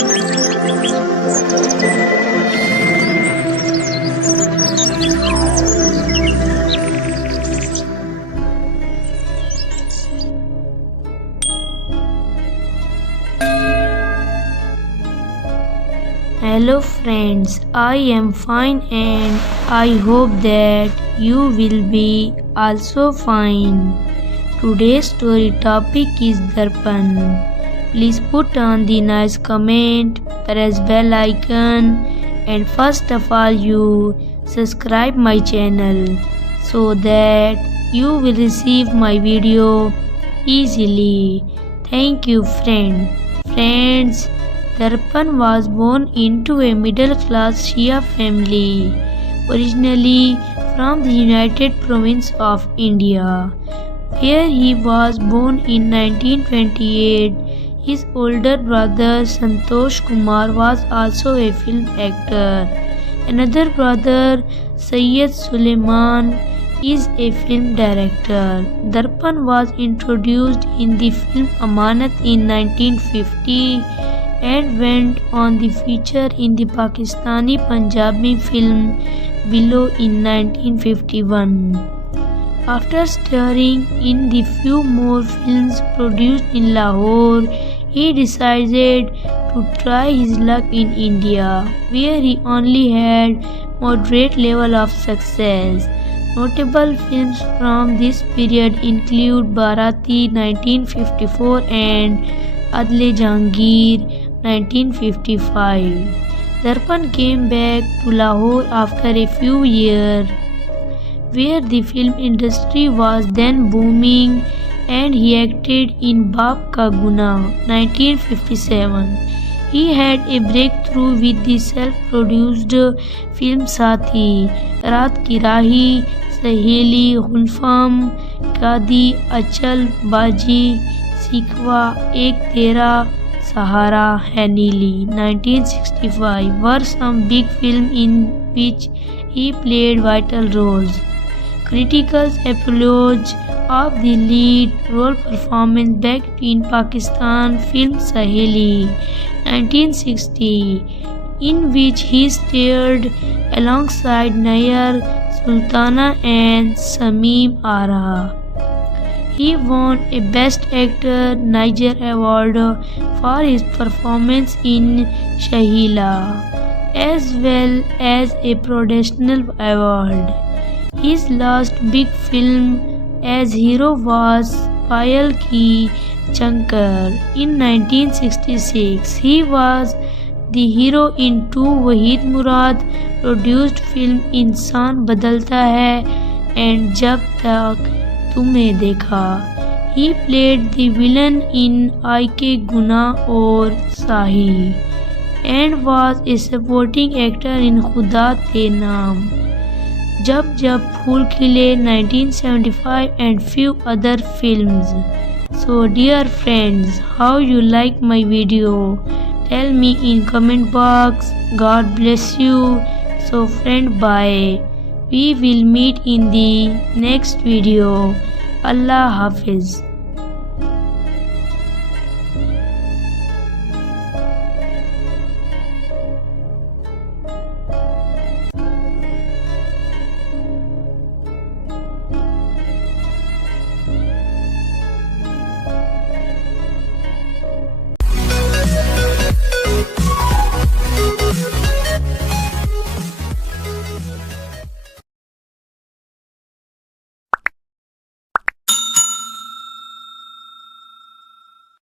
Hello friends, I am fine and I hope that you will be also fine. Today's story topic is Darpan. Please put on the nice comment, press bell icon, and first of all you subscribe my channel so that you will receive my video easily. Thank you friends. Darpan was born into a middle-class Shia family, originally from the United Province of India, where he was born in 1928. His older brother Santosh Kumar was also a film actor. Another brother, Syed Suleiman, is a film director. Darpan was introduced in the film Amanat in 1950 and went on the feature in the Pakistani Punjabi film Below in 1951. After starring in the few more films produced in Lahore, he decided to try his luck in India, where he only had moderate level of success. Notable films from this period include Bharati 1954 and Adle Jahangir 1955. Darpan came back to Lahore after a few years, where the film industry was then booming, and he acted in Baap Ka Guna 1957. He had a breakthrough with the self-produced film Saathi, Raat Ki Rahi, Saheli, Hulfam, Kadi, Achal, Baji, Sikwa, Ek Tera Sahara Hai Neeli 1965 were some big films in which he played vital roles. Critics applauded of the lead role performance back in Pakistan film Saheli 1960, in which he starred alongside Nayar, Sultana and Sameem Ara. He won a Best Actor Niger Award for his performance in Shahila, as well as a Professional Award. His last big film as hero was Payal Ki Chankar in 1966. He was the hero in two Waheed Murad produced film Insaan Badalta Hai and Jab Tak Tumhe Dekha. He played the villain in Aike Guna Aur Sahi and was a supporting actor in Khuda Te Naam, Jab Jab Phool Khile 1975 and few other films. So dear friends, how you like my video? Tell me in comment box. God bless you. So friend, bye. We will meet in the next video. Allah Hafiz.